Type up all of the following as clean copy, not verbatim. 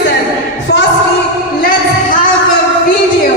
listen. Firstly, let's have a video.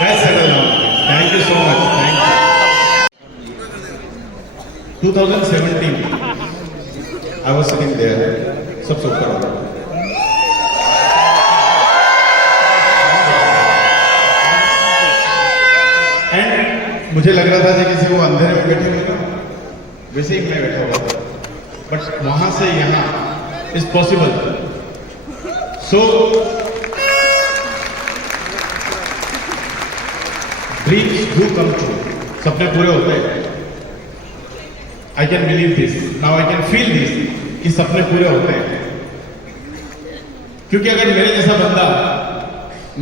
Let's settle down. Thank you so much. Thank you. 2017, I was sitting there. सब सोच कर and मुझे लग रहा था कि किसी वो अंधेरे में बैठे हुए ना वैसे ही मैं बैठा हुआ था, बट वहां से यहाँ is possible. So dreams do come true. सपने पूरे होते हैं. I can believe this now. I can feel this कि सपने पूरे होते हैं. क्योंकि अगर मेरे जैसा बंदा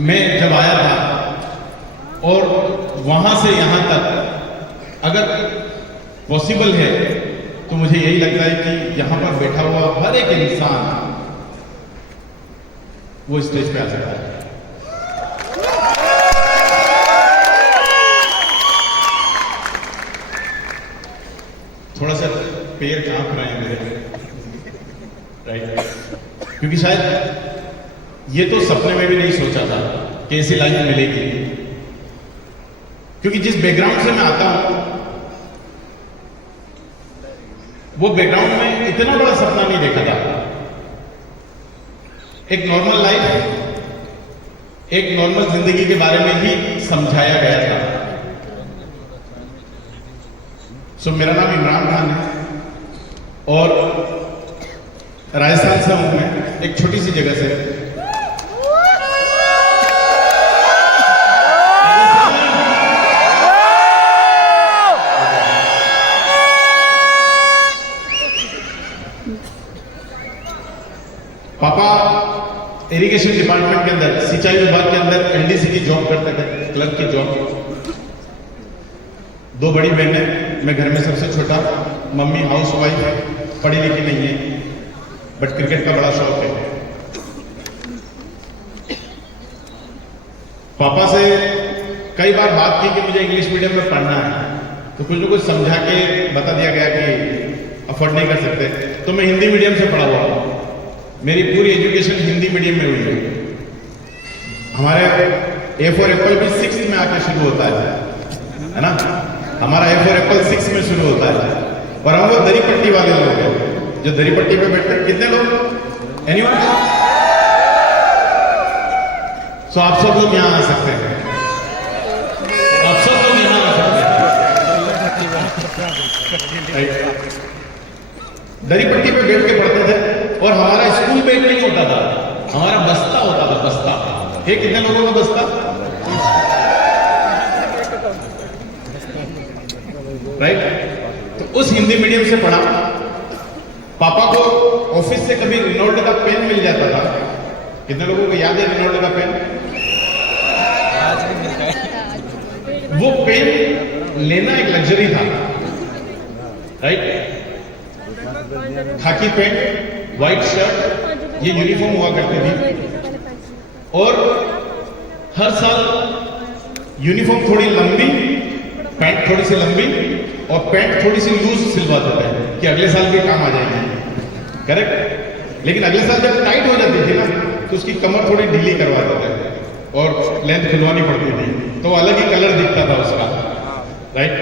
मैं जब आया था और वहां से यहां तक अगर पॉसिबल है तो मुझे यही लगता है कि यहां पर बैठा हुआ हर एक इंसान वो स्टेज पे आ सकता है। थोड़ा सा पैर कांप रहे हैं मेरे, राइट? क्योंकि शायद ये तो सपने में भी नहीं सोचा था कि ऐसी लाइफ मिलेगी, क्योंकि जिस बैकग्राउंड से मैं आता हूं वो बैकग्राउंड में इतना बड़ा सपना नहीं देखा था। एक नॉर्मल लाइफ, एक नॉर्मल जिंदगी के बारे में ही समझाया गया था। सो मेरा नाम इमरान खान है और राजस्थान से हूं मैं, एक छोटी सी जगह से। पापा इरिगेशन डिपार्टमेंट के अंदर, सिंचाई विभाग के अंदर एलडीसी की जॉब करते थे, क्लर्क की जॉब। दो बड़ी बहनें, मैं घर में सबसे छोटा। मम्मी हाउसवाइफ, पढ़ी लिखी नहीं है, बट क्रिकेट का बड़ा शौक है। पापा से कई बार बात की कि मुझे इंग्लिश मीडियम में पढ़ना है, तो कुछ न कुछ समझा के बता दिया गया कि अफोर्ड नहीं कर सकते, तो मैं हिंदी मीडियम से पढ़ा हुआ हूं। मेरी पूरी एजुकेशन हिंदी मीडियम में हुई है। हमारे ए फॉर एप्पल भी 6th में आके शुरू होता है ना? हमारा ए फॉर एप्पल 6 में शुरू होता है। और हम वो दरी पट्टी वाले लोग हैं जो दरी पट्टी पे बैठते हैं। कितने लोग? एनीवन? सो आप सब लोग यहां आ सकते हैं, आप सब लोग यहां आ सकते हैं। दरी पट्टी पे बैठ के पढ़ते थे और हमारा स्कूल बैग नहीं होता था, हमारा बस्ता होता था, बस्ता। ये कितने लोगों का बस्ता? राइट? तो उस हिंदी मीडियम से पढ़ा। पापा को ऑफिस से कभी रिनोल्ड का पेन मिल जाता था। कितने लोगों को याद है रिनोल्ड का पेन? वो पेन लेना एक लग्जरी था, राइट? खाकी पैंट, व्हाइट शर्ट, ये यूनिफॉर्म हुआ करती थी। और हर साल यूनिफॉर्म थोड़ी लंबी, पैंट थोड़ी सी लंबी और पैंट थोड़ी सी लूज सिलवाते थे कि अगले साल भी काम आ जाएगी। करेक्ट? लेकिन अगले साल जब टाइट हो जाती थी ना, तो उसकी कमर थोड़ी ढीली करवाते थे और लेंथ खुलवानी पड़ती थी, तो अलग ही कलर दिखता था उसका, राइट?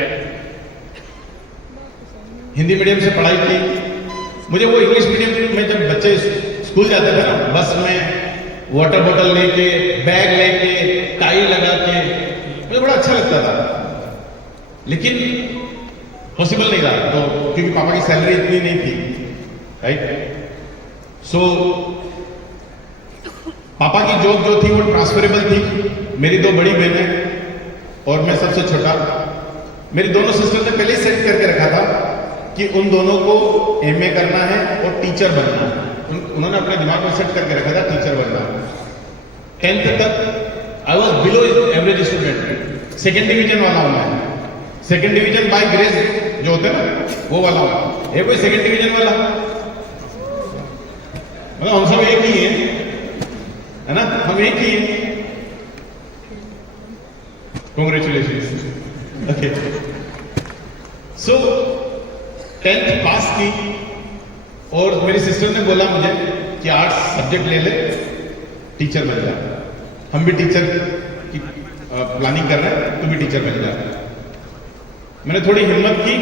हिंदी मीडियम से पढ़ाई की। मुझे वो इंग्लिश मीडियम में जब बच्चे स्कूल जाते थे ना, बस में वाटर बोतल लेके, बैग लेके, टाई लगा के, मुझे बड़ा अच्छा लगता था। लेकिन पॉसिबल नहीं था, तो क्योंकि पापा की सैलरी इतनी नहीं थी, राइट? सो पापा की जॉब जो थी वो ट्रांसफरेबल थी। मेरी दो बड़ी बहनें और मैं सबसे छोटा। मेरी दोनों सिस्टर ने पहले ही सेट करके रखा था कि उन दोनों को एमए करना है और टीचर बनना है। उन्होंने अपने दिमाग में सेट करके रखा था टीचर बनना। 10th तक I was below average student. Second division वाला हूं मैं। सेकेंड डिवीजन बाय ग्रेस जो होते हैं ना, वो वाला हूं। है कोई सेकेंड डिवीजन वाला? मतलब हम सब एक ही है ना? हम एक ही है। कॉन्ग्रेचुलेशन। ओके, सो 10th पास की और मेरी सिस्टर ने बोला मुझे कि आर्ट्स सब्जेक्ट ले ले, टीचर बन जा। हम भी टीचर की प्लानिंग कर रहे हैं, तू भी टीचर बन जा। मैंने थोड़ी हिम्मत की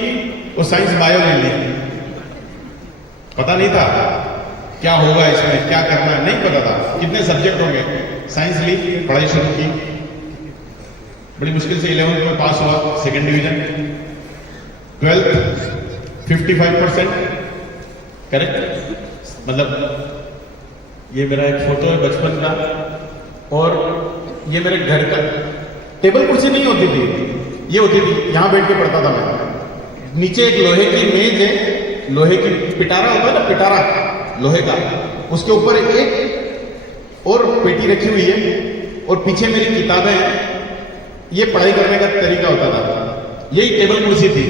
और साइंस बायो ले ली। पता नहीं था क्या होगा इसमें, क्या करना है, नहीं पता था कितने सब्जेक्ट होंगे। साइंस ली, पढ़ाई शुरू की। बड़ी मुश्किल से 11th में पास हुआ, सेकेंड डिवीजन। 12th 55%। करेक्ट? मतलब ये मेरा एक फोटो है बचपन का, और ये मेरे घर का। टेबल कुर्सी नहीं होती थी, ये होती थी, यहां बैठ के पढ़ता था मैं। नीचे एक लोहे की मेज है, लोहे की पिटारा होता है ना, पिटारा लोहे का, उसके ऊपर एक और पेटी रखी हुई है, और पीछे मेरी किताबें हैं। ये पढ़ाई करने का तरीका होता था, यही टेबल कुर्सी थी,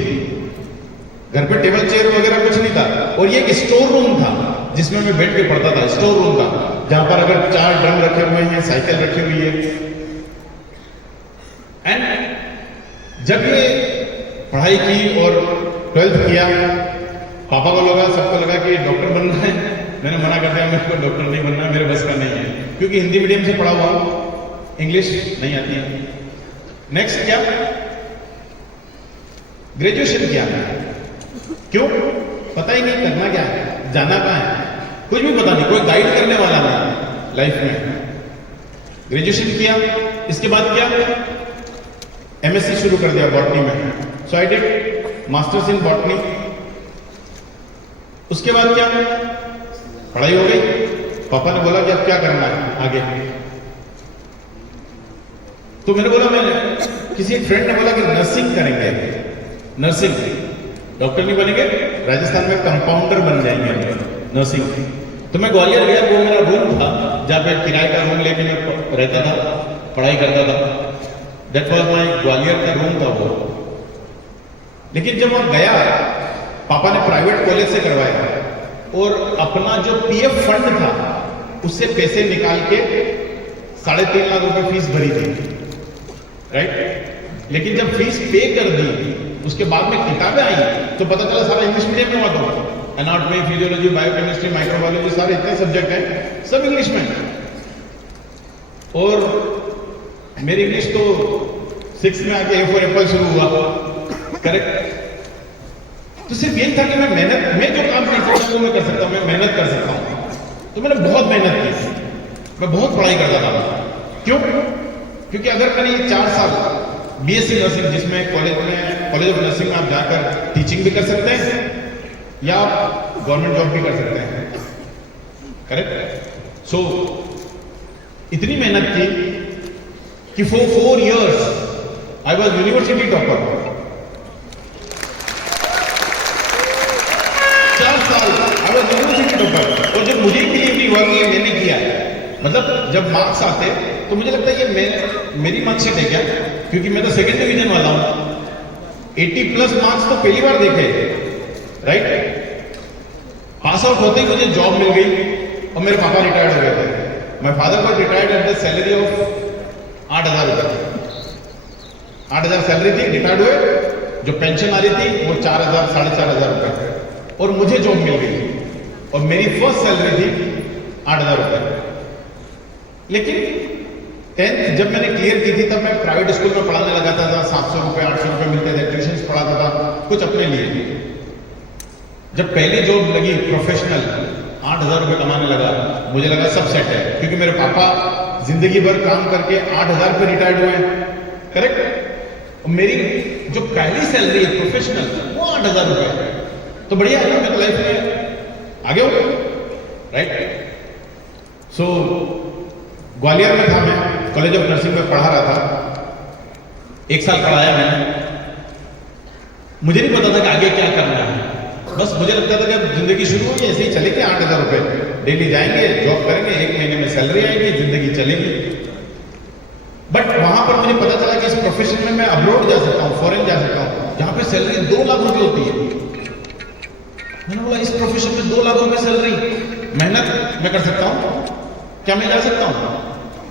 घर पे टेबल चेयर वगैरह कुछ नहीं था। और ये एक स्टोर रूम था जिसमें मैं बैठ के पढ़ता था, स्टोर रूम था जहां पर अगर 4 ड्रम रखे हुए हैं, साइकिल रखी हुई है। एंड जब ये पढ़ाई की और 12th किया, पापा को लगा, सबको लगा कि डॉक्टर बनना है। मैंने मना कर दिया, मेरे को डॉक्टर नहीं बनना, मेरे बस का नहीं है, क्योंकि हिंदी मीडियम से पढ़ा हुआ, इंग्लिश नहीं आती है। नेक्स्ट क्या, ग्रेजुएशन किया। क्यों? पता ही नहीं करना क्या है, जाना कहाँ है, कुछ भी पता नहीं, कोई गाइड करने वाला नहीं लाइफ में। ग्रेजुएशन किया, इसके बाद क्या, एमएससी शुरू कर दिया बॉटनी में। So I did masters in botany. उसके बाद क्या, पढ़ाई हो गई। पापा ने बोला कि अब क्या करना है आगे, तो मैंने बोला, मैं किसी एक फ्रेंड ने बोला कि नर्सिंग करेंगे, नर्सिंग, डॉक्टर नहीं बनेंगे, राजस्थान में कंपाउंडर बन जाएंगे नर्सिंग। तो मैं ग्वालियर गया, वो मेरा रूम था जहां पे किराए का रूम लेके मैं रहता था, पढ़ाई करता था। दैट वाज माय ग्वालियर का रूम था वो। लेकिन जब वहां गया, पापा ने प्राइवेट कॉलेज से करवाया और अपना जो पीएफ फंड था उससे पैसे निकाल के 3.5 लाख रुपए फीस भरी थी, राइट। लेकिन जब फीस पे कर दी, उसके बाद में किताबें आई तो पता चला सारा इंग्लिश मीडियम में हुआ था। एनाटॉमी, फिजियोलॉजी, बायोकेमिस्ट्री, माइक्रोबायोलॉजी, सारे इतने सब्जेक्ट हैं, सब इंग्लिश में। और मेरी इंग्लिश तो 6 में आके A for एप्पल शुरू हुआ, करेक्ट। तो सिर्फ यही था कि मैं जो काम कर सकता हूं वो मैं कर सकता हूं, मैं मेहनत कर सकता हूं। तो मैंने बहुत मेहनत की, मैं बहुत पढ़ाई करता था। क्यों? क्योंकि अगर मैंने ये 4 साल बीएससी नर्सिंग, जिसमें कॉलेज ऑफ नर्सिंग में आप जाकर टीचिंग भी कर सकते हैं या आप गवर्नमेंट जॉब भी कर सकते हैं, करेक्ट। सो इतनी मेहनत की कि for 4 years I was university topper. 4 साल आई वॉज यूनिवर्सिटी टॉपर। और जब मुझे क्लियर हुआ कि ये मैंने किया है, मतलब जब मार्क्स आते तो मुझे लगता है ये मेरी मार्क्सिट है क्या, क्योंकि मैं तो 2nd डिवीजन वाला हूं। 80+ मार्क्स तो पहली बार देखे, राइट। पास आउट होते ही मुझे जॉब मिल गई और मेरे पापा रिटायर्ड हो गए थे। My father was retired at the salary of 8,000 रुपए। 8,000 सैलरी थी, रिटायर्ड हुए। जो पेंशन आ रही थी वो 4,000 4,500 रुपए, और मुझे जॉब मिल गई और मेरी फर्स्ट सैलरी थी 8,000 रुपए। लेकिन 10th जब मैंने क्लियर की थी तब मैं प्राइवेट स्कूल में पढ़ाने लगा था, 700 रुपए 800 रुपए मिलते थे, ट्यूशन पढ़ाता था कुछ अपने लिए। जब पहली जॉब लगी प्रोफेशनल, 8,000 रुपए कमाने लगा, मुझे लगा सब सेट है, क्योंकि मेरे पापा जिंदगी भर काम करके 8,000 पे रिटायर्ड हुए, करेक्ट। मेरी जो पहली सैलरी है प्रोफेशनल वो 8,000 रुपए, तो बढ़िया है, मैं तो लाइफ में आगे हो, राइट। सो ग्वालियर में था, मैं कॉलेज ऑफ नर्सिंग में पढ़ा रहा था। 1 साल पढ़ाया मैंने। मुझे नहीं पता था कि आगे क्या करना है, बस मुझे लगता था कि जिंदगी शुरू होगी ऐसे ही चलेगी, 8,000 रुपए डेली जाएंगे, जॉब करेंगे, 1 महीने में सैलरी आएगी, जिंदगी चलेगी। बट वहां पर मुझे पता चला कि इस प्रोफेशन में मैं अब्रॉड जा सकता हूँ, फॉरेन जा सकता हूँ, जहां पे सैलरी 2 लाख रुपए होती है। मैंने बोला इस प्रोफेशन में 2 लाख रुपए सैलरी, मेहनत मैं कर सकता हूँ, क्या मैं जा सकता हूँ?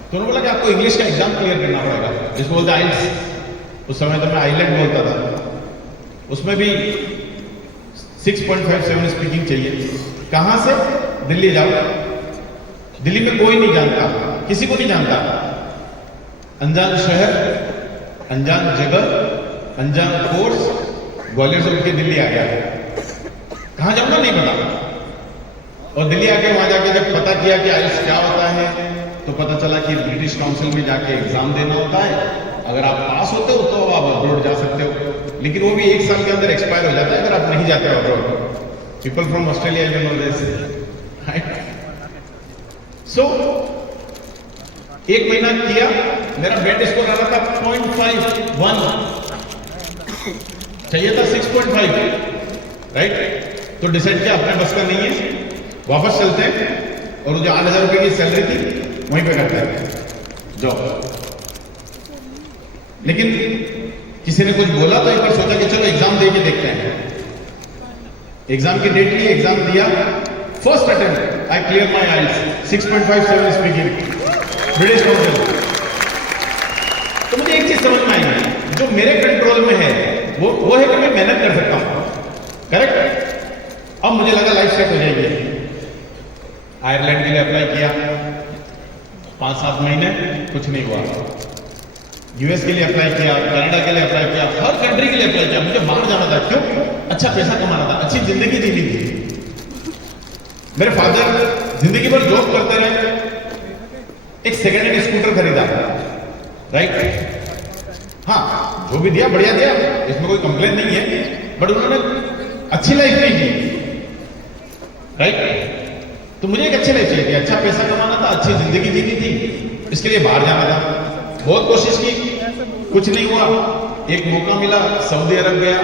तो उन्होंने बोला कि आपको इंग्लिश का एग्जाम क्लियर करना पड़ेगा, जिसको बोलते आइल्स। उस समय तो मैं आइलैंड बोलता था, उसमें भी 6.57 स्पीकिंग चाहिए। कहां से? दिल्ली जाओ, दिल्ली में कोई नहीं जानता, किसी को नहीं जानता, अनजान शहर, अनजान जगह, अनजान कोर्स। ग्वालियर से उठ के दिल्ली आ गया, कहां जाऊंगा नहीं पता। और दिल्ली आके वहां जाके जब पता किया कि आइल्स क्या होता है, तो पता चला कि ब्रिटिश काउंसिल में जाके एग्जाम देना होता है। अगर आप पास होते हो तो आप अब्रॉड जा सकते हो, लेकिन वो भी 1 साल के अंदर एक्सपायर हो जाता है अगर आप नहीं जाते हो abroad. People from Australia you know this, right. So 1 महीना किया, मेरा बेट स्कोर आ रहा था 0.51, चाहिए था 6.5, राइट। तो डिसाइड किया अपने बस का नहीं है, वापस चलते हैं, और जो 8,000 रुपए की सैलरी थी वहीं पे करते हैं जॉब। लेकिन किसी ने कुछ बोला तो एक बार सोचा कि चलो एग्जाम दे के देखते हैं। एग्जाम की डेट ली, एग्जाम दिया, first attempt I clear my IELTS 6.57 speaking British Council. तो मुझे एक चीज समझ में आई, जो मेरे कंट्रोल में है वो है कि मैं मेहनत कर सकता हूं, करेक्ट। अब मुझे लगा लाइफ सेट हो जाएगी। आयरलैंड के लिए अप्लाई किया, 5-7 महीने कुछ नहीं हुआ। यूएस के लिए अप्लाई किया, कनाडा के लिए अप्लाई किया, हर कंट्री के लिए अप्लाई किया। मुझे बाहर जाना था, क्यों? अच्छा पैसा कमाना था, अच्छी जिंदगी जीनी थी। मेरे फादर जिंदगी भर जॉब करते रहे, एक सेकेंड हैंड स्कूटर खरीदा, राइट। हाँ, जो भी दिया बढ़िया दिया, इसमें कोई कंप्लेन नहीं है, बट उन्होंने अच्छी लाइफ नहीं जी, राइट। तो मुझे एक अच्छी लाइफ चाहिए थी, अच्छा पैसा कमाना था, अच्छी जिंदगी जीनी थी, इसके लिए बाहर जाना था। बहुत कोशिश की, कुछ नहीं हुआ। एक मौका मिला, सऊदी अरब गया,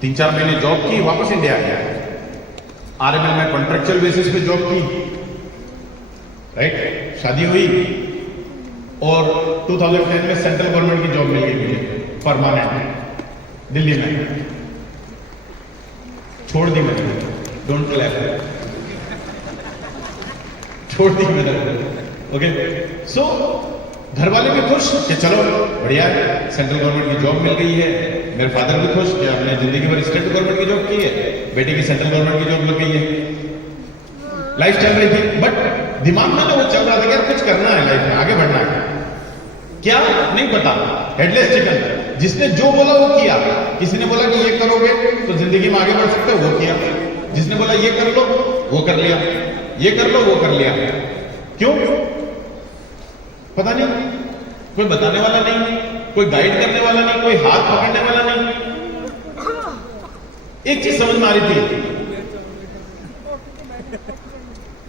3-4 महीने जॉब की, वापस इंडिया गया। आरएमएल में कॉन्ट्रेक्चुअल बेसिस पे जॉब की, राइट। शादी हुई और 2010 में सेंट्रल गवर्नमेंट की जॉब मिल गई मुझे, परमानेंट, दिल्ली में। छोड़ दी मैंने, डोंट क्लैप, छोड़ दी मैंने, ओके। सो घर वाले भी खुश कि चलो बढ़िया है, सेंट्रल गवर्नमेंट की जॉब मिल गई है। मेरे फादर भी खुश कि आपने जिंदगी भर स्टेट गवर्नमेंट की जॉब की है, बेटे की सेंट्रल गवर्नमेंट की जॉब लग गई है। लाइफ चल रही थी, बट दिमाग में ना वो चल रहा था कि यार कुछ करना है लाइफ में, आगे बढ़ना है। क्या नहीं पता, हेडलेस चिकन, जिसने जो बोला वो किया। किसी ने बोला कि ये करोगे तो जिंदगी में आगे बढ़ सकते हो, वो किया। जिसने बोला ये कर लो, वो कर लिया, ये कर लो, वो कर लिया। क्यों? पता नहीं, कोई बताने वाला नहीं, कोई गाइड करने वाला नहीं, कोई हाथ पकड़ने वाला नहीं। एक चीज समझ में आ रही थी,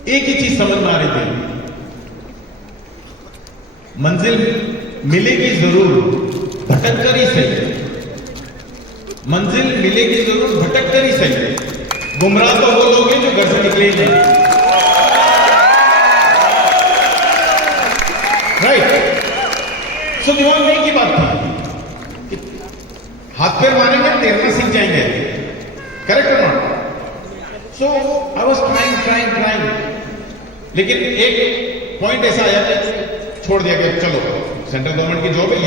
एक ही चीज समझ में आ रही थी, मंजिल मिलेगी जरूर, भटक कर ही सही। मंजिल मिलेगी जरूर, भटक कर ही सही। गुमराह तो वो लोग हैं जो घर से निकले ही नहीं, राइट। सो दिमाग में की बात थी, हाथ पैर मारेंगे तैरना सीख जाएंगे, करेक्ट है ना। सो आई वॉज ट्राइंग, लेकिन एक पॉइंट ऐसा आया कि छोड़ दिया कि चलो सेंट्रल गवर्नमेंट की जॉब है।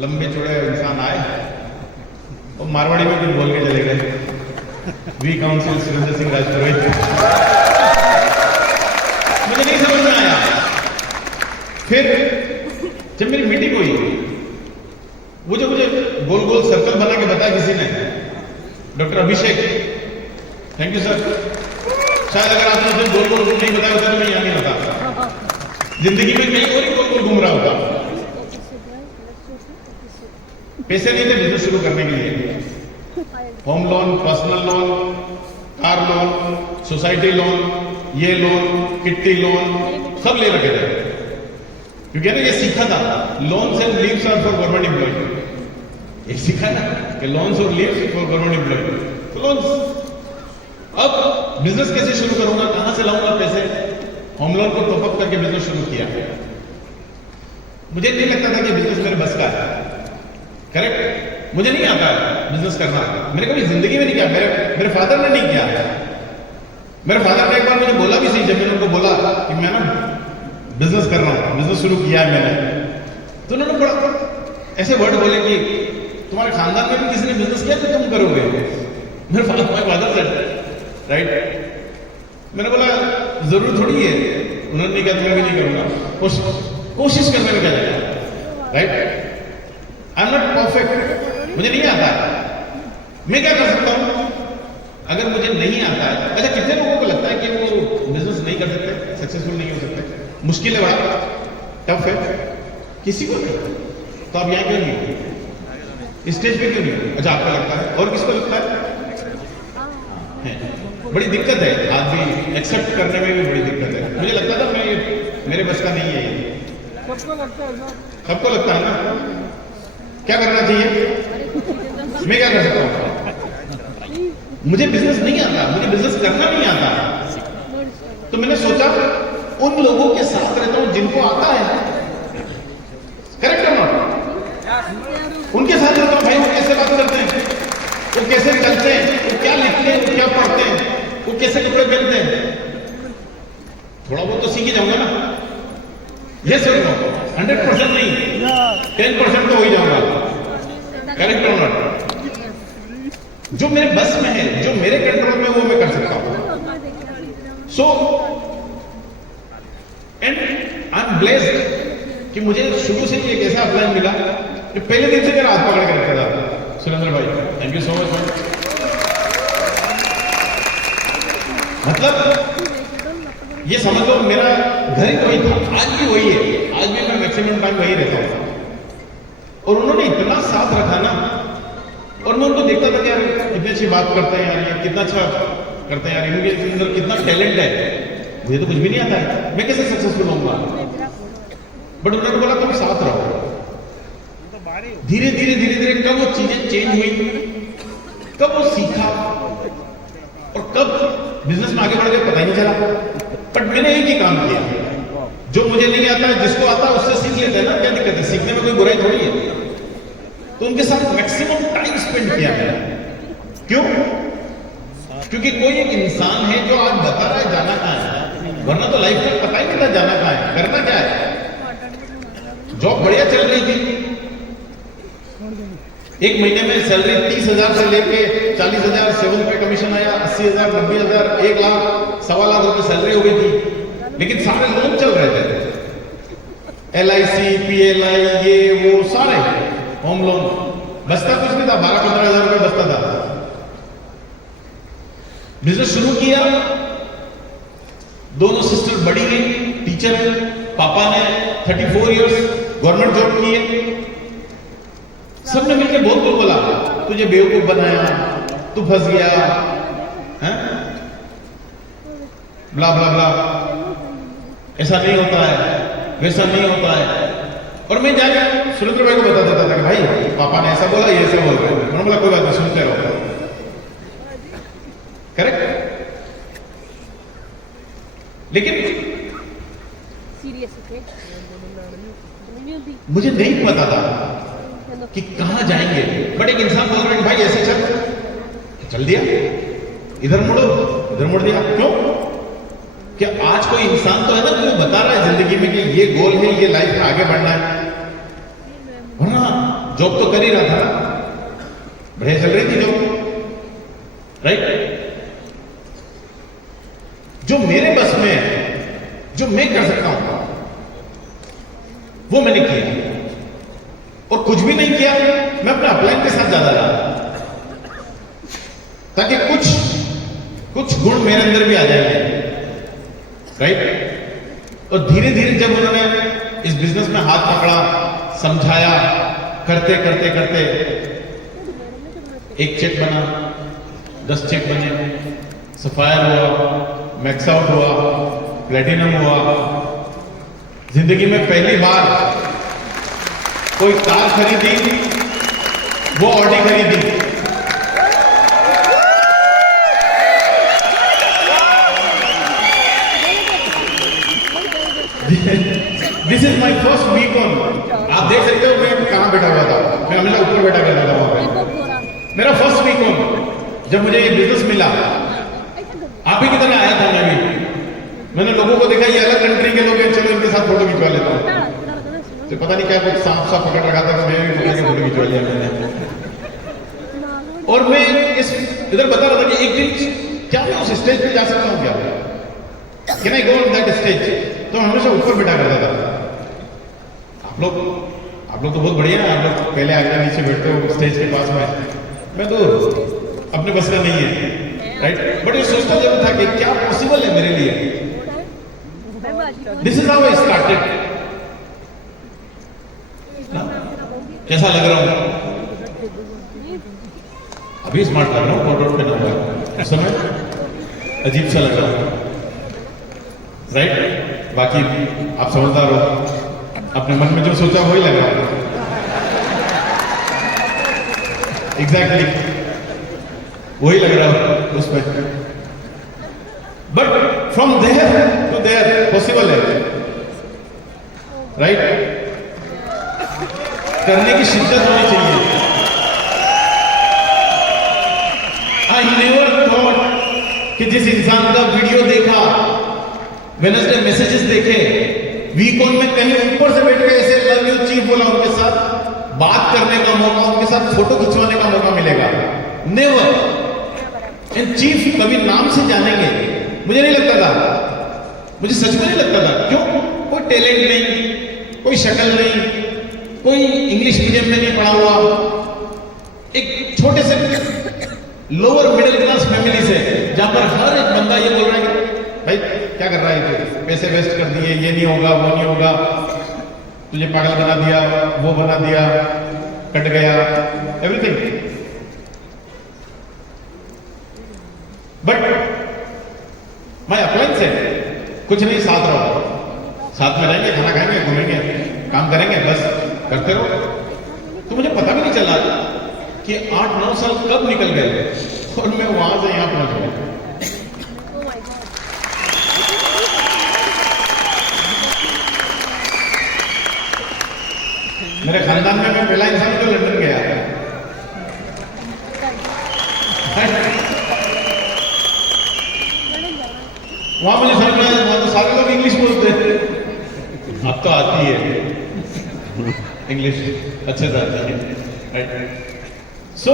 लंबे चौड़े इंसान आए और मारवाड़ी में कुछ बोल के चले गए, वी काउंसिल सुरेंद्र सिंह राजपुरोहित। मुझे नहीं समझ में आया। फिर जब मेरी मीटिंग हुई, वो जो मुझे गोल गोल सर्कल बना के बताया किसी ने, doctor Abhishek, thank you sir. शायद अगर आपने मुझे गोल गोल नहीं बताया होता तो मैं यहाँ नहीं होता, जिंदगी में कहीं और ही गोल गोल घूम रहा होता। पैसे नहीं थे बिजनेस शुरू करने के लिए, home loan, personal loan, car loan, society loan, ये लोन, किट्टी लोन, सब ले रखे थे। क्योंकि ना ये सीखा था, loans and leaves are for government employ. ये सीखा ना कि लोन्स और लीव्स फॉर गवर्नमेंट एम्प्लॉय। तो लोन्स, अब बिजनेस कैसे शुरू करूंगा, कहां से लाऊंगा पैसे? होम लोन को टॉपअप करके बिजनेस शुरू किया। मुझे नहीं लगता था कि बिजनेस मेरे बस का है, करेक्ट। मुझे नहीं आता बिजनेस करना, मैंने कभी जिंदगी में नहीं किया, मेरे फादर ने नहीं किया। मेरे फादर ने एक बार मुझे बोला भी सही, जब मैंने उनको बोला कि मैं ना बिजनेस कर रहा हूं, बिजनेस शुरू किया है मैंने, तो उन्होंने बड़ा ऐसे वर्ड बोले कि तुम्हारे खानदान में भी किसी ने बिजनेस किया तो तुम करोगे। मेरे फादर से, राइट। मैंने बोला जरूर थोड़ी है, उन्होंने नहीं कहा तो मैं भी नहीं करूंगा, कोशिश करने में क्या जाएगा, right. I am not perfect, मुझे नहीं आता, मैं क्या कर सकता हूं अगर मुझे नहीं आता है। अच्छा, कितने लोगों को लगता है कि वो बिजनेस नहीं कर सकते, सक्सेसफुल नहीं हो सकते? मुश्किल है, बड़ा टफ है, किसी को नहीं। तो आप यहां क्यों नहीं हो, स्टेज पे क्यों नहीं हो? अच्छा, आपको लगता है, और किसको लगता है? बड़ी दिक्कत है, आदमी एक्सेप्ट करने में भी बड़ी दिक्कत है। मुझे लगता था मैं मेरे बस का नहीं है ये, सबको लगता है ना। क्या करना चाहिए? मैं क्या कर सकता हूं? मुझे बिजनेस नहीं आता, मुझे बिजनेस करना नहीं आता। तो मैंने सोचा उन लोगों के साथ रहता हूं जिनको आता है, करेक्ट है ना। उनके साथ रहता हूं भाई, वो कैसे बात करते हैं, वो कैसे चलते हैं, वो क्या लिखते हैं, वो क्या पढ़ते हैं, वो कैसे कपड़े पहनते हैं, थोड़ा बहुत तो सीख ही जाऊंगा ना। यस और नो, 100% नहीं, 10% तो हो ही जाऊंगा। करेक्ट और नॉट? जो मेरे बस में है, जो मेरे कंट्रोल में, वो मैं कर सकता हूं। So and I am blessed कि मुझे शुरू से एक ऐसा अपलाइन मिला कि पहले दिन से मेरा हाथ पकड़ के रखता था। सुरेंद्र भाई, थैंक यू सो मच भाई। मतलब ये समझ लो मेरा घर ही वही था, आज भी वही है, आज भी मैं मैक्सिमम टाइम वही रहता हूं। और उन्होंने इतना साथ रखा ना, और मैं उनको देखता था कि यार कितनी अच्छी बात करते हैं यार, ये कितना अच्छा करते हैं यार, इनके अंदर कितना टैलेंट है, मुझे तो कुछ भी नहीं आता है, मैं कैसे सक्सेसफुल होऊंगा। बट उन्होंने बोला तुम साथ रहो। धीरे धीरे धीरे धीरे कब वो चीजें चेंज हुई, कब वो सीखा, और कब बिजनेस में आगे बढ़ गए पता ही नहीं चला। बट मैंने एक ही काम किया, जो मुझे नहीं आता है, जिसको आता है उससे सीख लेते हैं ना, क्या दिक्कत है, सीखने में कोई बुराई थोड़ी है। तो उनके साथ मैक्सिमम टाइम स्पेंड किया है। क्यों? क्योंकि कोई एक इंसान है जो आज बता रहा है जाना कहां है, वरना तो लाइफ में पता ही नहीं था जाना कहां है, करना क्या है। जॉब बढ़िया चल रही थी, एक महीने में सैलरी 30,000 से लेके 40,000, 7 पे कमीशन आया, 80,000, 90,000, 1 लाख, 1.25 लाख रुपए सैलरी हो गई थी। लेकिन सारे लोन चल रहे थे, LIC, PLI, ये वो सारे होम लोन, बचता कुछ नहीं था, 12-15 हजार रुपए बचता था। बिजनेस शुरू किया, दोनों सिस्टर बड़ी गई, टीचर है, पापा ने 34 इयर्स गवर्नमेंट जॉब किए। सबने मिलकर बहुत कुछ बोला, तुझे बेवकूफ बनाया, तू फंस गया है, ब्ला ब्ला ब्ला, ऐसा नहीं होता है, वैसा नहीं होता है। और मैं जाकर सुरेंद्र भाई को बता देता था कि भाई पापा ने ऐसा बोला, ये ऐसा बोल रहे हैं। उन्होंने बोला कोई बात नहीं, सुनते रहो। करेक्ट? लेकिन मुझे नहीं पता था कि कहां जाएंगे। बट एक इंसान बोल रहा है भाई ऐसे चल दिया, इधर मुड़ो, इधर मुड़ दिया। क्यों? कि आज कोई इंसान तो है ना जो बता रहा है जिंदगी में कि ये गोल है, ये लाइफ में आगे बढ़ना है। वरना जॉब तो कर ही रहा था, बढ़िया चल रही थी जॉब, राइट? जो मेरे बस में है, जो मैं कर सकता हूं, वो मैंने किया। और कुछ भी नहीं किया, मैं अपने अपलाइन के साथ ज्यादा रहा, ताकि कुछ गुण मेरे अंदर भी आ जाएंगे, राइट? और धीरे धीरे जब उन्होंने इस बिजनेस में हाथ पकड़ा, समझाया, करते करते करते एक चेक बना, 10 चेक बने, सफायर हुआ, मैक्स आउट हुआ, प्लेटिनम हुआ। जिंदगी में पहली बार कोई कार खरीदी, वो ऑडी खरीदी। This is my first week on. आप देख सकते हो मैं कहां बैठा हुआ था, मैं हमेशा ऊपर बैठा करता था वहां पे। मेरा फर्स्ट वीक ऑन जब मुझे ये बिजनेस मिला, आप ही की तरह आया था मैं भी। मैंने लोगों को देखा, ये अलग कंट्री के लोग हैं, चलो इनके साथ फोटो खिंचवा लेता हूं। तो पता नहीं क्या कुछ सांप सा पकड़ रखा था, मैं भी पकड़ के फोटो खिंचवा लिया मैंने। और मैं इस इधर बता रहा था कि एक दिन क्या मैं उस स्टेज पे जा सकता हूं क्या, can I go on that stage? तो हमेशा ऊपर बैठा करता था। आप लोग तो बहुत बढ़िया है, आप लोग पहले आगे नीचे बैठते हो स्टेज के पास में, मैं तो अपने बस का नहीं है, राइट? बट ये सोचता जरूर था कि क्या पॉसिबल है मेरे लिए। This is how I started. कैसा लग रहा हूं? अभी स्मार्ट लग रहा हूं, कोट वोट पहना हुआ, उस समय अजीब सा लग रहा हूं, राइट? बाकी आप समझदार हो, अपने मन में जो सोचा वही लग रहा है। एग्जैक्टली वही लग रहा है उसमें। But from there to there possible है, राइट? करने की शिद्दत होनी चाहिए। आई नेवर थॉट कि जिस इंसान का वीडियो देखा, वेडनेसडे मैसेजेस देखे, वीक ऑन में कहीं ऊपर से बैठ के ऐसे लव यू चीफ बोला, उनके साथ बात करने का मौका, उनके साथ फोटो खिंचवाने का मौका मिलेगा, नेवर। एंड चीफ कभी नाम से जानेंगे, मुझे नहीं लगता था, मुझे सच में नहीं लगता था। क्यों? कोई टैलेंट नहीं, कोई शक्ल नहीं, कोई इंग्लिश मीडियम में नहीं पढ़ा हुआ, एक छोटे से लोअर मिडिल क्लास फैमिली से, जहां पर हर एक बंदा ये बोल रहा है कि भाई क्या कर रहा है, तू पैसे वेस्ट कर दिए, ये नहीं होगा, वो नहीं होगा, तुझे पागल बना दिया, वो बना दिया, कट गया, एवरीथिंग। बट माय अप्लायंस है, कुछ नहीं, साथ रहो, साथ में रहेंगे, खाना खाएंगे, घूमेंगे, काम करेंगे, बस करते रहो। तो मुझे पता भी नहीं चला कि 8-9 साल कब निकल गए और मैं वहां से यहां पहुंच गया। मेरे खानदान में मैं पहला इंसान जो लंदन गया। वहां मुझे समझ में आया, वहां तो सारे लोग इंग्लिश बोलते हैं। अब तो आती है इंग्लिश, अच्छे से आती है। सो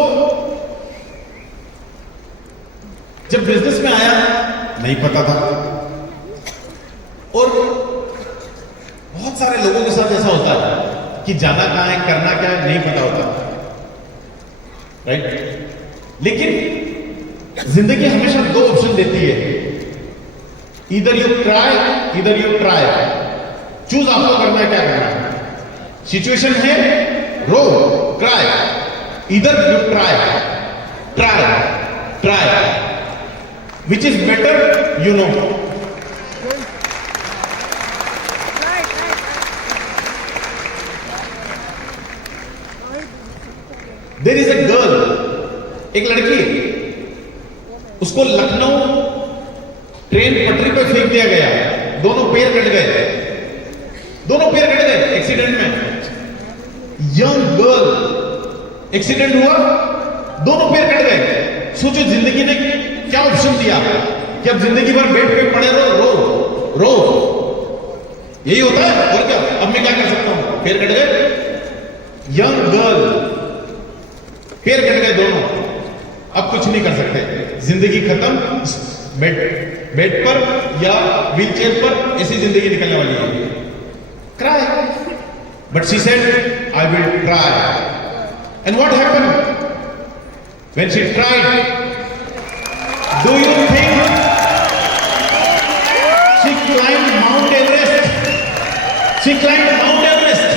जब बिजनेस में आया नहीं पता था, और बहुत सारे लोगों के साथ ऐसा होता है कि जाना कहां है, करना क्या है, नहीं पता होता, राइट। लेकिन जिंदगी हमेशा 2 ऑप्शन देती है, इधर यू ट्राई, इधर यू ट्राई। चूज आपको करना है, क्या करना है। सिचुएशन है रो, ट्राई, इधर you try, try, try, which is better, you know. There is a girl, एक लड़की, उसको लखनऊ ट्रेन पटरी पे फेंक दिया गया, दोनों पैर कट गए, दोनों पैर कट गए एक्सीडेंट में। यंग गर्ल, एक्सीडेंट हुआ, दोनों पैर कट गए। सोचो जिंदगी ने क्या ऑप्शन दिया कि अब जिंदगी भर बेड पे पड़े रहो, रो रो, यही होता है, और क्या। अब मैं क्या कर सकता हूं, पैर कट गए, यंग गर्ल, पैर कट गए दोनों, अब कुछ नहीं कर सकते, जिंदगी खत्म। बेड पर या व्हीलचेयर पर ऐसी जिंदगी निकलने वाली है। Cry, but she said I will try. And what happened when she tried? Do you think she climbed mount Everest? She climbed mount Everest.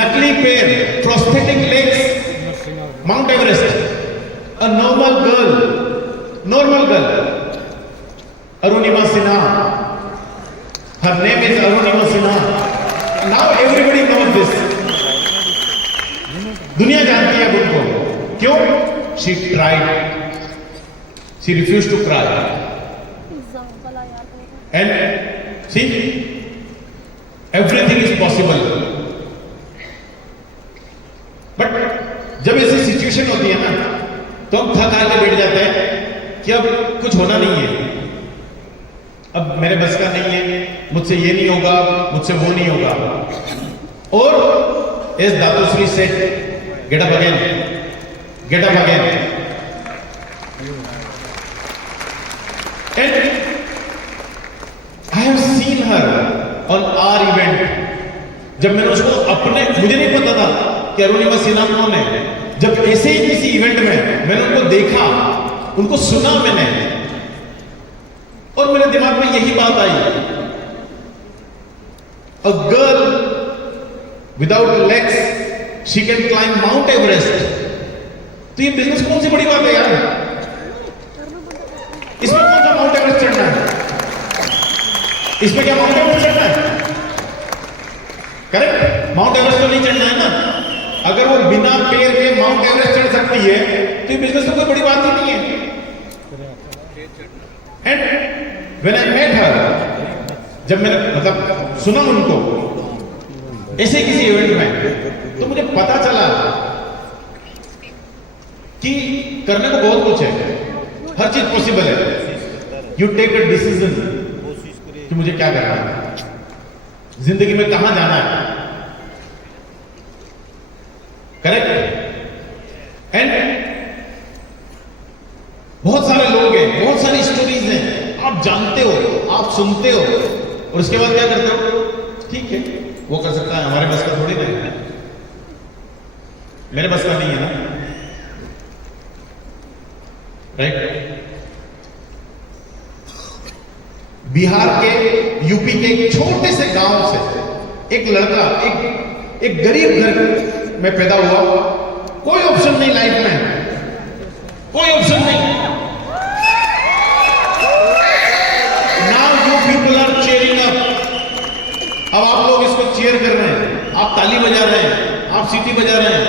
नकली पैर, prosthetic legs, mount Everest. A normal girl, Arunima Sinha. Her name is Arunima Sinha. Now everybody knows this. दुनिया जानती है उनको, क्यों? She tried. She refused to cry. And see, everything is possible. But जब ऐसी situation होती है ना, तो हम थक हार के बैठ जाते हैं कि अब कुछ होना नहीं है, अब मेरे बस का नहीं है, मुझसे ये नहीं होगा, मुझसे वो नहीं होगा। और as Datushri said, get up again, get up again. And I have seen her on our event. जब मैंने उसको अपने, मुझे नहीं पता था कि अरुणिमा सिन्हा कौन है, जब ऐसे ही किसी इवेंट में मैंने उनको देखा, उनको सुना मैंने, और मेरे दिमाग में यही बात आई, a girl without legs she can climb Mount Everest. तो ये बिजनेस कौन सी बड़ी बात है यार, इसमें कौन सा माउंट एवरेस्ट चढ़ना है, इसमें क्या माउंट एवरेस्ट चढ़ना है? करेक्ट, माउंट एवरेस्ट तो नहीं चढ़ना है ना। अगर वो बिना पैर के माउंट एवरेस्ट चढ़ सकती है तो ये बिजनेस तो कोई बड़ी बात ही नहीं है। And when I met her, जब मैंने मतलब सुना उनको, ऐसे किसी इवेंट में, तो मुझे पता चला कि करने को बहुत कुछ है, हर चीज पॉसिबल है। यू टेक अ डिसीजन कि मुझे क्या करना है, जिंदगी में कहां जाना है, करेक्ट। एंड बहुत सारे लोग हैं, बहुत सारी स्टोरीज हैं, आप जानते हो, आप सुनते हो, और उसके बाद क्या करते हो? ठीक है, वो कर सकता है, हमारे बस का थोड़ी नहीं है, मेरे बस का नहीं है ना, राइट। बिहार के, यूपी के एक छोटे से गांव से एक लड़का, एक गरीब घर में पैदा हुआ, कोई ऑप्शन नहीं लाइफ में, कोई ऑप्शन नहीं। Now you people are cheering up. अब आप लोग इसको चीयर कर रहे हैं, आप ताली बजा रहे हैं, आप सीटी बजा रहे हैं,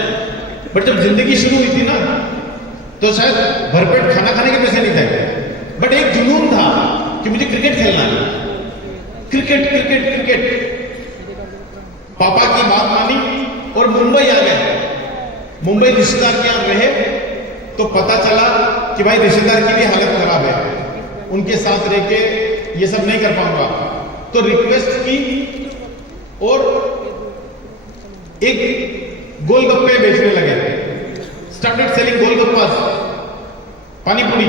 बट जब जिंदगी शुरू हुई थी ना, तो शायद भरपेट खाना खाने के पैसे नहीं थे, बट एक जुनून था कि मुझे क्रिकेट खेलना है, क्रिकेट क्रिकेट क्रिकेट। पापा की बात मानी और मुंबई आ गए। मुंबई रिश्तेदार के यहां रहे तो पता चला कि भाई रिश्तेदार की भी हालत खराब है, उनके साथ रह के ये सब नहीं कर पाऊंगा, तो रिक्वेस्ट की और एक गोलगप्पे बेचने लगे, स्टार्टेड सेलिंग गोलगप्पास, पानी पूरी।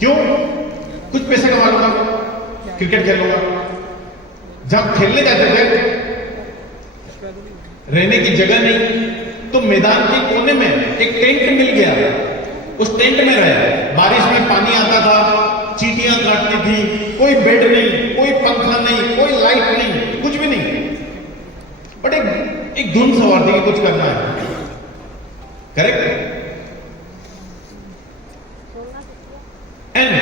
क्यों? कुछ पैसे कमा लूंगा, क्रिकेट खेल लूंगा। जब खेलने जाते थे, रहने की जगह नहीं, तो मैदान के कोने में एक टेंट मिल गया, उस टेंट में रहे। बारिश में पानी आता था, चींटियां काटती थी, कोई बेड नहीं, कोई पंखा नहीं, कोई लाइट नहीं, कुछ भी नहीं, बट एक धुन सवार थी कि कुछ करना है, correct. And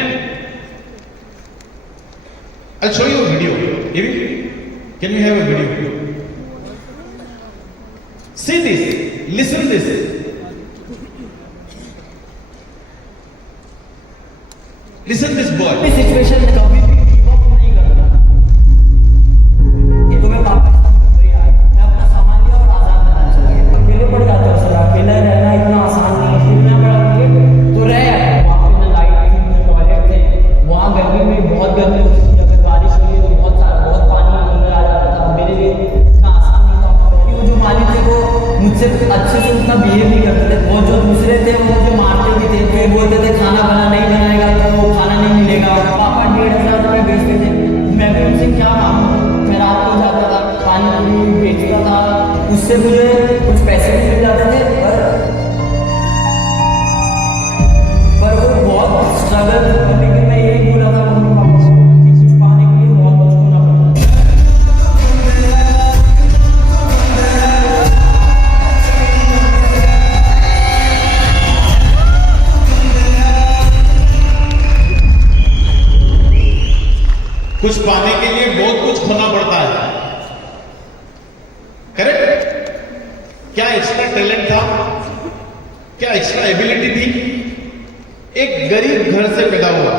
I'll show you a video. Can we have a video? See this, listen this. Listen this boy. इस सिचुएशन में कभी भी गिव अप नहीं करता। ये तो मैं पापा के साथ मुंबई आया, मैं अपना सामान लिया और आजाद मैदान चला गया। अकेले पड़ जाते हो सर, अकेले रहना इतना आसान नहीं है। फिर मैं बड़ा किए तो रह आया, वहाँ पे ना लाइट थी, ना टॉयलेट थे, वहाँ गर्मी में बहुत गर्मी होती थी, अगर बारिश हुई तो बहुत पानी अंदर आ जाता था। मेरे लिए इतना आसान नहीं था, क्योंकि वो जो मालिक थे वो मुझसे अच्छे से उतना बिहेव नहीं करते थे। वो जो दूसरे थे वो मुझे मारते भी थे, फिर बोलते थे खाना बना नहीं बनाएगा तो खाना नहीं मिलेगा। पापा 1,500 रुपये बेचते थे, मैं भी उनसे क्या मांगूं। मैं रात को जाता था, पानी पूरी बेचता था, उससे मुझे कुछ पैसे भी मिल जाते थे, पर वो बहुत स्ट्रगल। लेकिन मैं यही बोला था मम्मी पापा को कि कुछ पाने के लिए बहुत कुछ होना पड़ता है। कुछ पाने के लिए बहुत कुछ खोना पड़ता है, करेक्ट। क्या एक्स्ट्रा टैलेंट था, क्या एक्स्ट्रा एबिलिटी थी? एक गरीब घर से पैदा हुआ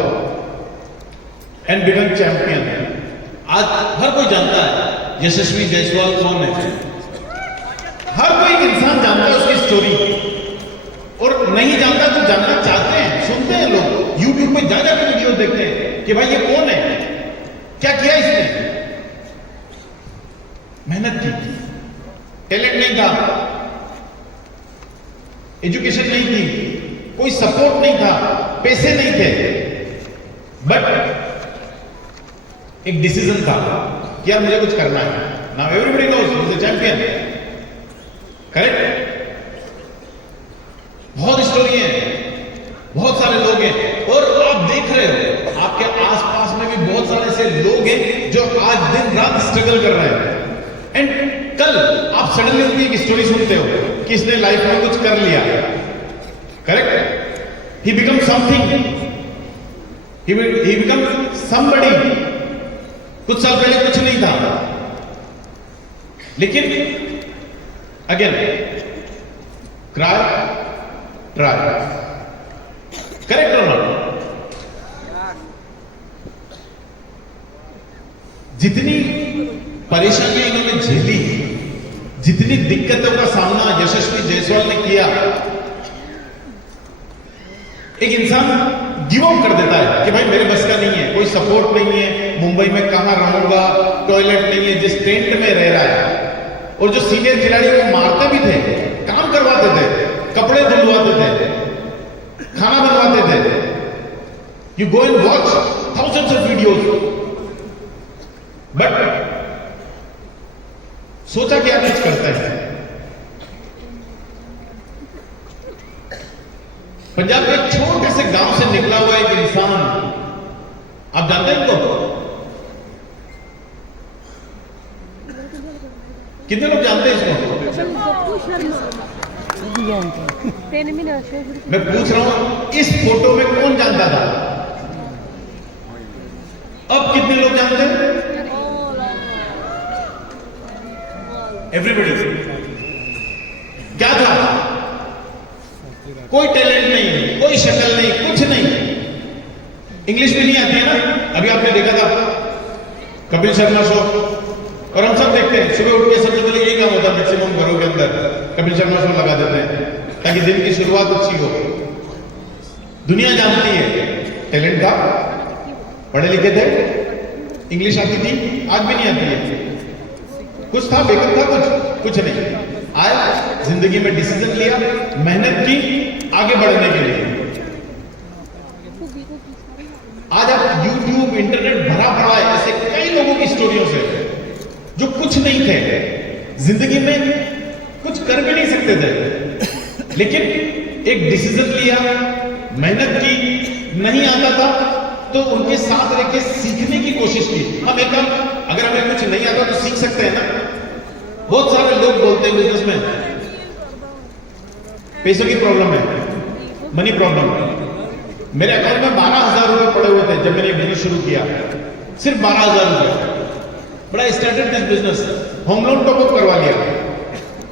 एंड बिकम चैंपियन। आज हर कोई जानता है यशस्वी जायसवाल कौन है, हर कोई एक इंसान जानता है उसकी स्टोरी, और नहीं जानता तो जानना चाहते हैं, सुनते हैं लोग, यूट्यूब पे जा जाकर वीडियो देखते हैं कि भाई ये कौन है, क्या किया इसने। मेहनत की, टैलेंट नहीं था, एजुकेशन नहीं थी, कोई सपोर्ट नहीं था, पैसे नहीं थे, बट एक डिसीजन था कि यार मुझे कुछ करना है। Now everybody knows he is a champion, correct. बहुत स्टोरी है, बहुत सारे लोग हैं, और आप देख रहे हो आपके आसपास में भी बहुत सारे ऐसे लोग हैं जो आज दिन रात स्ट्रगल कर रहे हैं। एंड कल आप सडनली उनकी एक स्टोरी सुनते हो कि इसने लाइफ में कुछ कर लिया, correct. He become something, he become somebody. कुछ साल पहले कुछ नहीं था, लेकिन अगेन क्राई ट्राई, करेक्ट और नॉट? जितनी परेशानियां इन्होंने झेली, जितनी दिक्कतों का सामना यशस्वी जायसवाल ने किया, एक इंसान गिव अप कर देता है कि भाई मेरे बस का नहीं है, कोई सपोर्ट नहीं है, मुंबई में कहां रहूंगा, टॉयलेट नहीं है, जिस टेंट में रह रहा है। और जो सीनियर खिलाड़ी वो मारते भी थे, काम करवाते थे, कपड़े धुलवाते थे, खाना बनवाते थे। You go and watch thousands of videos, but सोचा क्या कुछ करते हैं। पंजाब के एक छोटे से गांव से निकला हुआ एक इंसान, आप जानते हैं इनको? कितने लोग जानते हैं इसको? मैं पूछ रहा हूं, इस फोटो में कौन जानता था? अब कितने लोग जानते हैं? एवरीबडी। क्या था? कोई टैलेंट नहीं, कोई शक्ल नहीं, कुछ नहीं। इंग्लिश भी नहीं आती है ना। अभी आपने देखा था कपिल शर्मा शो, और हम सब देखते हैं, सुबह उठ के सबसे पहले यही काम होता है मैक्सिमम घरों के अंदर, कपिल शर्मा शो लगा देते हैं ताकि दिन की शुरुआत अच्छी हो। दुनिया जानती है टैलेंट का, पढ़े लिखे थे, इंग्लिश आती थी, आज भी नहीं आती है। कुछ था, बेकअप था, कुछ नहीं। आया, जिंदगी में डिसीजन लिया, मेहनत की आगे बढ़ने के लिए। आज आप YouTube, इंटरनेट भरा पड़ा है ऐसे कई लोगों की स्टोरियों से जो कुछ नहीं थे, जिंदगी में कुछ कर भी नहीं सकते थे, लेकिन एक डिसीजन लिया, मेहनत की, नहीं आता था तो उनके साथ रह के सीखने की कोशिश की। हम एक काम, अगर हमें कुछ नहीं आता तो सीख सकते हैं ना। बहुत सारे लोग बोलते हैं बिजनेस में पैसों की प्रॉब्लम है, मनी प्रॉब्लम। मेरे अकाउंट में 12,000 रुपए पड़े हुए थे जब मैंने बिजनेस शुरू किया, सिर्फ 12,000 रुपए। बड़ा started this business, home loan top up करवा लिया,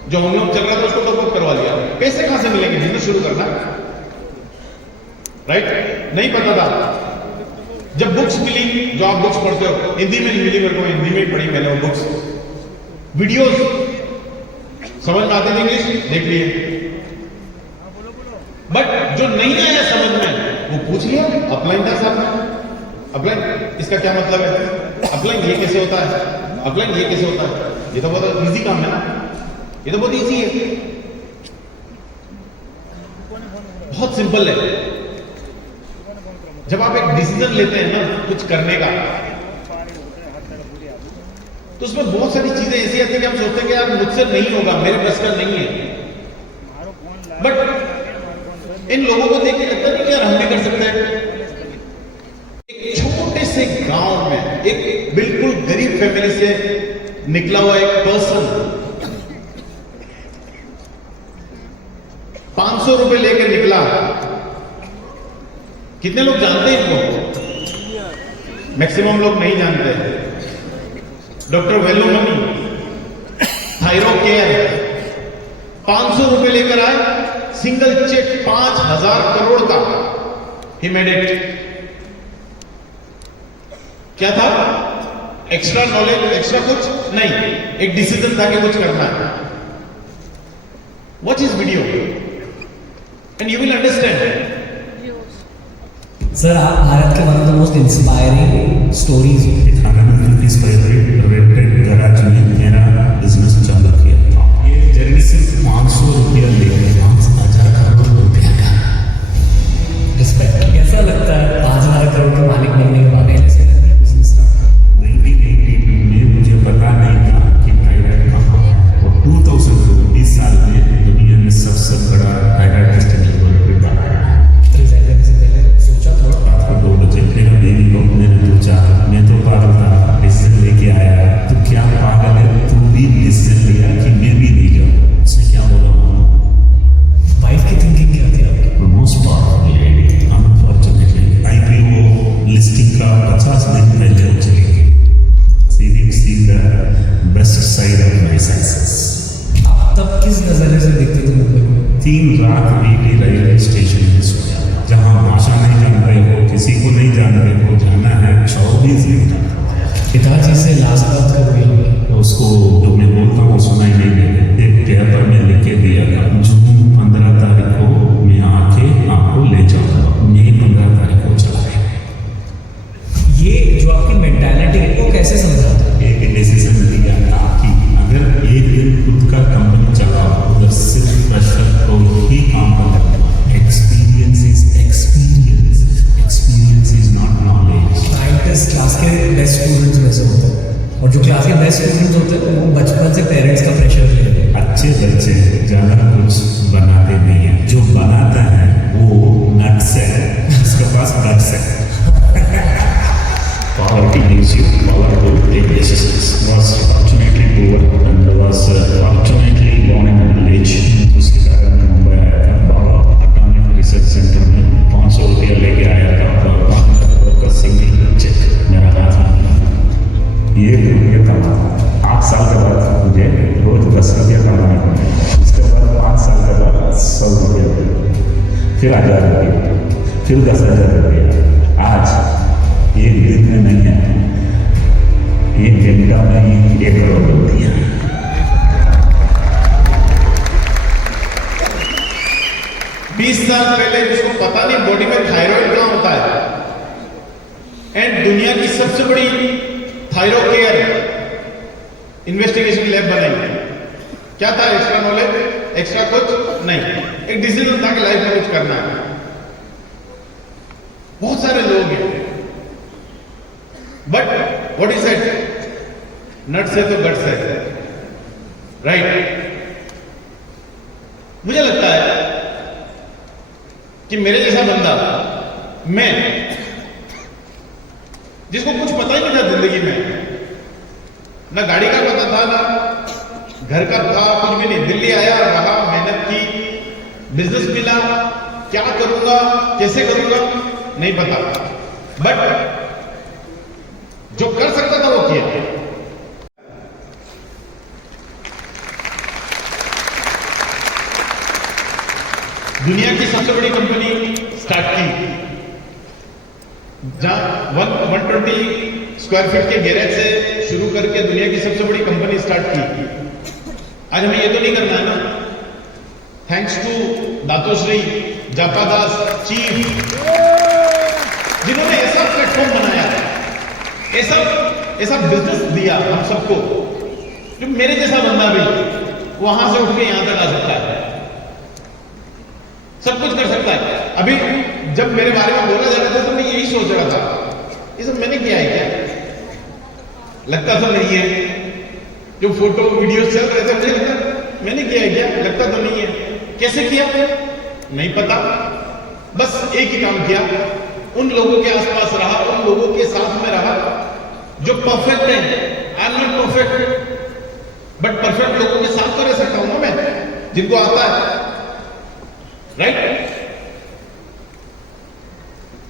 जो होम लोन चल रहा था उसको टॉपअप करवा लिया। पैसे कहां से मिलेंगे, बिजनेस शुरू करना, राइट? नहीं पता था। जब बुक्स मिली, जो आप बुक्स पढ़ते हो, हिंदी में नहीं मिली मेरे को, हिंदी में ही पढ़ी मैंने वो बुक्स। वीडियोस समझ में आती थी, इंग्लिश देख लिए, बट जो नहीं आया समझ में वो पूछ लिया। अपलाइन था साहब, अपलाइन इसका क्या मतलब है, अपलाइन ये कैसे होता है, अपलाइन ये कैसे होता है। ये तो बहुत इजी काम है ना, ये तो बहुत इजी है, बहुत सिंपल है। जब आप एक डिसीजन लेते हैं ना कुछ करने का, तो उसमें बहुत सारी चीजें ऐसी आती है कि हम सोचते हैं कि यार मुझसे नहीं होगा, मेरे बस का नहीं है। बट इन लोगों को देख के लगता है कि यार हम भी कर सकते हैं। एक छोटे से गांव में एक बिल्कुल गरीब फैमिली से निकला हुआ एक पर्सन 500 रुपए लेकर निकला। कितने लोग जानते हैं इनको? मैक्सिमम लोग नहीं जानते। डॉक्टर वेलुमनी, थायरो केयर, 500 रुपए लेकर आए, सिंगल चेक 5,000 करोड़ का। He made it. क्या था? एक्स्ट्रा नॉलेज, एक्स्ट्रा कुछ नहीं, एक डिसीजन था कि कुछ करना है। Watch is video and you will understand. Sir, आप भारत के one of the most inspiring stories हो। गराज में मेरा बिजनेस चालू किया था। ये जर्नी सिर्फ 500 रुपया लेकर 5,000 करोड़ रुपया का। रिस्पेक्ट। कैसा लगता है 5,000 करोड़ के मालिक बनने के बाद ऐसे बिजनेस स्टार्ट? 1982 में मुझे पता नहीं था कि थायराइड कहाँ है, और 2020 साल में दुनिया में सबसे बड़ा थायराइड टेस्टिंग लेबोरेटरी बनाया है। सोचा था रात को 2 बजे मेरा बेबी को मैंने पूछा, मैं तो पागल था, डिसीजन लेके आया, तो क्या पागल है, तू भी डिसीजन लिया कि मैं भी नहीं जाऊँ? उसने क्या बोला मानो? वाइफ की थिंकिंग क्या थी आपकी? Most powerful lady, unfortunately IPO listing का 50 दिन पहले हो चली गई। सी didn't see the best side of my senses. आप तब किस नजरिए से देखते थे मुंबई को? 3 रात बीती रेलवे स्टेशन में सोया, जहाँ भाषा नहीं जान रहे हो, किसी को नहीं जान रहे हो, जाना है 24 घंटा। पिताजी से लास्ट बात कब हुई? उसको जो मैं बोलता हूँ सुनाई नहीं देते। एक पेपर में लिख के दिया था, जून 15 तारीख को मैं आके आपको ले जाऊंगा। मई 15 तारीख को चला गया। ये जो आपकी मेंटालिटी है वो कैसे समझा? एक डिसीजन लिया था कि अगर एक दिन खुद का कंपनी चलाओ, उधर सिर्फ प्रेशर को ही काम करना। Experience is not knowledge. Scientist class के बेस्ट स्टूडेंट्स में से होते हैं, और जो क्लास के बेस्ट स्टूडेंट्स होते हैं वो बचपन से पेरेंट्स का प्रेशर लेते हैं। अच्छे बच्चे ज़्यादा कुछ बनाते नहीं है, जो बनाता है वो नट्स है, उसके पास गट्स है। Poverty gives you power to take decisions. Was fortunately poor and was fortunately born in a village. उसके कारण मैं मुंबई आया था। बाबा अटॉमिक रिसर्च सेंटर में 500 रुपया लेके आया था और 5 करोड़ का सिंगल चेक मेरा हाथ में मिला। ये रुपये कमा 8 साल के बाद मुझे रोज 10 रुपया कमाना पड़ा। उसके बाद 5 साल के बाद 100 रुपया, फिर 1000 रुपया, फिर 10,000 रुपया। आज एक दिन में नहीं है, एक घंटा में ही 1 करोड़ होती है। 20 साल पहले जिसको पता नहीं बॉडी में थायराइड कहाँ होता है, एंड दुनिया की सबसे बड़ी थायरो केयर इन्वेस्टिगेशन लैब बनाई। क्या था? एक्स्ट्रा नॉलेज, एक्स्ट्रा कुछ नहीं, एक डिसीजन था कि लाइफ में कुछ करना है। बहुत सारे लोग हैं, but what is it? Nuts है तो गट्स है, राइट? मुझे लगता है कि मेरे जैसा बंदा, मैं जिसको कुछ पता ही नहीं था जिंदगी में, ना गाड़ी का पता था, ना घर का था, कुछ भी नहीं। दिल्ली आया, रहा, मेहनत की, बिजनेस मिला, क्या करूंगा, कैसे करूंगा, नहीं पता, बट जो कर सकता था वो किया। दुनिया की सबसे बड़ी कंपनी स्टार्ट की, जहां 120 स्क्वायर फीट के गैरेज से शुरू करके दुनिया की सबसे बड़ी कंपनी स्टार्ट की। आज हमें ये तो नहीं करना है ना, थैंक्स टू दातोश्री जापादास चीफ, जिन्होंने ऐसा प्लेटफॉर्म बनाया, ऐसा बिजनेस दिया हम सबको, जो मेरे जैसा बंदा भी वहां से उठ के यहां तक आ सकता है, सब कुछ कर सकता है। अभी जब मेरे बारे में बोला जा रहा था तो मैं यही सोच रहा था, ये सब मैंने किया है क्या? लगता तो नहीं है। जो फोटो वीडियो चल रहे थे मुझे लगता मैंने किया है क्या? लगता तो नहीं है। कैसे किया? नहीं पता। बस एक ही काम किया, उन लोगों के आसपास रहा, उन लोगों के साथ में रहा जो परफेक्ट है। I am not perfect, but perfect लोगों के साथ तो रह सकता हूं ना मैं, जिनको आता है, राइट?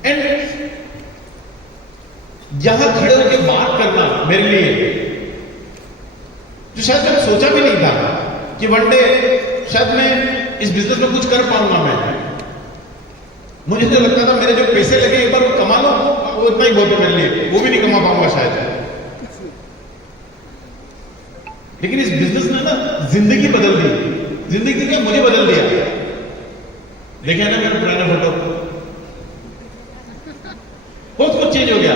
एंड यहां खड़े होकर बात करना मेरे लिए, जो शायद मैंने सोचा भी नहीं था कि वन डे शायद मैं इस बिजनेस में कुछ कर पाऊंगा। मैं मुझे तो लगता था मेरे जो पैसे लगे एक बार वो कमा लो, वो इतना ही बहुत है मेरे लिए, वो भी नहीं कमा पाऊंगा शायद। लेकिन इस बिजनेस ने ना जिंदगी बदल दी। जिंदगी क्या, मुझे बदल दिया। देखे ना मेरा पुराना फोटो, बहुत कुछ चेंज हो गया।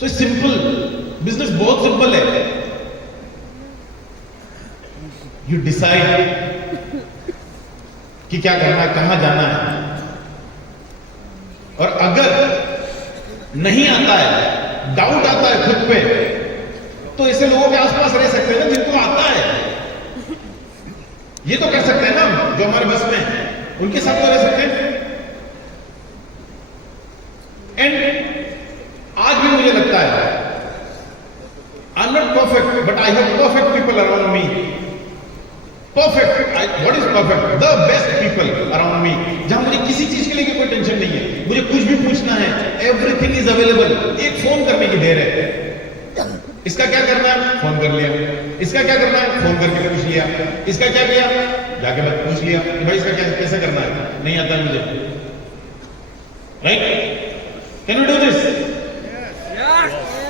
सो सिंपल बिजनेस, बहुत सिंपल है। यू डिसाइड कि क्या करना है, कहां जाना है, और अगर नहीं आता है, डाउट आता है खुद पे, तो ऐसे लोगों के आसपास रह सकते हैं ना जिनको आता है। ये तो कर सकते हैं ना जो हमारे बस में, उनके साथ तो रह सकते हैं। एंड आज भी मुझे लगता है I am not perfect, but I have perfect people around me. Perfect, what is perfect? The best people around me, जहां मुझे किसी चीज के लिए कोई टेंशन नहीं है, मुझे कुछ भी पूछना है, एवरीथिंग इज अवेलेबल। एक फोन करने की देर है, इसका क्या करना है, फोन कर लिया, इसका क्या करना है, फोन करके पूछ लिया, इसका क्या किया, जाके बात पूछ लिया कि भाई इसका क्या कैसे करना है, नहीं आता मुझे, right? Can you do this?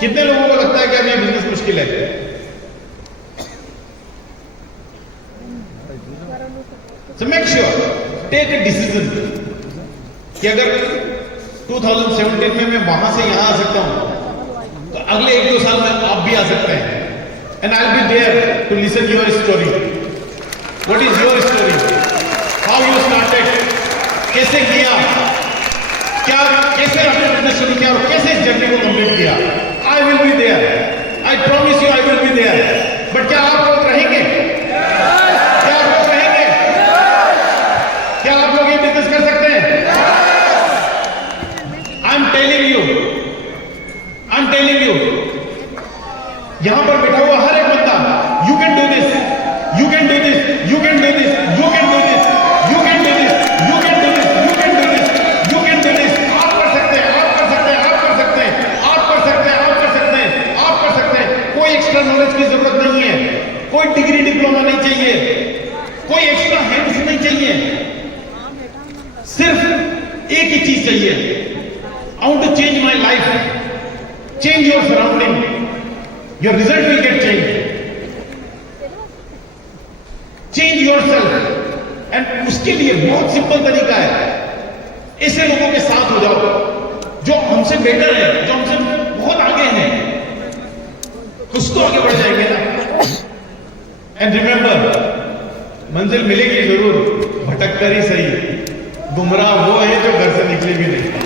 कितने लोगों को लगता है कि अब ये बिजनेस मुश्किल है? So make sure, take a decision कि अगर 2017 में मैं वहां से यहां आ सकता हूं, तो अगले 1-2 साल में आप भी आ सकते हैं. And I'll be there to listen your story. What is your story? How you started? कैसे किया? क्या कैसे आपने बिजनेस शुरू किया और कैसे इस जर्नी को कंप्लीट किया? I will be there. I promise you I will be there. But क्या आप लोग रहेंगे? क्या आप लोग रहेंगे? क्या आप लोग ये बिजनेस कर सकते हैं? I'm telling you. यहां पर बैठा हुआ हर एक बंदा, you can do this, you can do this, you can do this, you can do this, you can do this, you can do this, you can do this, you can do this. आप कर सकते हैं, आप कर सकते हैं, आप कर सकते हैं, आप कर सकते हैं, आप कर सकते हैं, आप कर सकते हैं. कोई एक्स्ट्रा नॉलेज की जरूरत नहीं है, कोई डिग्री डिप्लोमा नहीं चाहिए, कोई एक्स्ट्रा हैंड्स नहीं चाहिए, सिर्फ एक ही चीज चाहिए. I want to change my life. Change your surrounding. Your result will get changed. Change yourself. And उसके लिए बहुत सिंपल तरीका है. ऐसे लोगों के साथ हो जाओ जो हमसे बेटर है, जो हमसे बहुत आगे हैं, कुछ तो आगे बढ़ जाएंगे ना. And remember, मंजिल मिलेगी जरूर, भटक कर ही सही. गुमराह वो है जो घर से निकले भी नहीं.